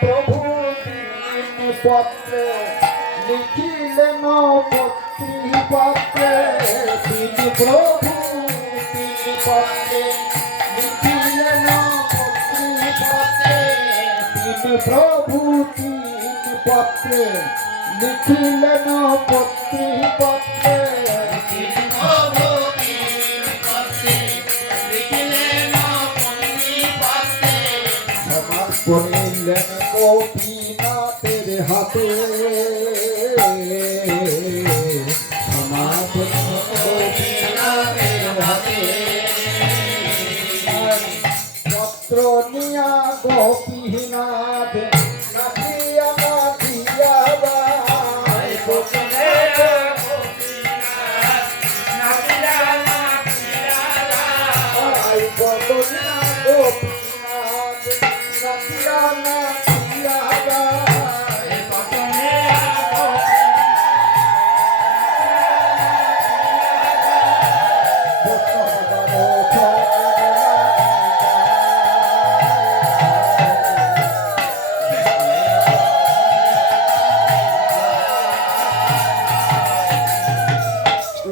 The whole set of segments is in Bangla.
প্রভু পত্রে লিখিলেন পত্রে তিনি প্রভু তিনি পত্রে লিখিলেন পত্রে তিনি প্রভু তিনি পত্রে লিখিলেন পত্রে করিলেন গোপীনাথের হাতে গোপীনাথের হাতে পত্র নিয়া গোপীনাথ নাচিয়া নাচিয়া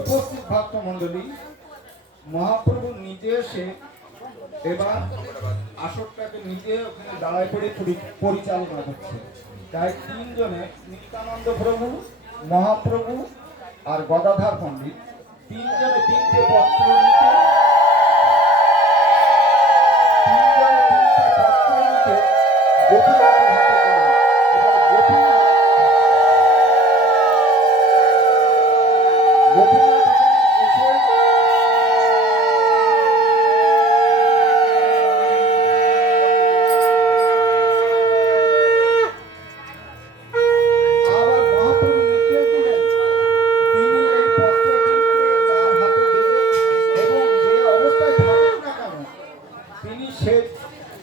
উপস্থিত ভক্তমণ্ডলী, মহাপ্রভু নিজে এসে এবার আসরটাকে নিজে ওখানে দাঁড়ায় পড়ে পরিচালনা করছে। তাই তিনজনে নিত্যানন্দ প্রভু, মহাপ্রভু আর গদাধর পণ্ডিত তিনজনে তিনটে পত্র নিতে গোপীনাথের হাতে দিলেন। গোপীনাথ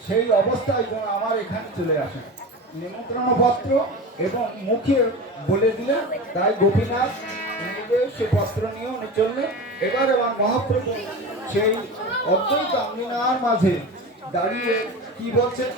সেই অবস্থায় যেন আমার এখানে চলে আসে নিমন্ত্রণ পত্র এবং মুখে বলে দিলেন। তাই গোপীনাথ নিজে সে পত্র নিয়ে উনি চললেন। এবার আমার মহাপ্রভু সেই অদ্বৈত আমিনার মাঝে দাঁড়িয়ে কি বলছেন।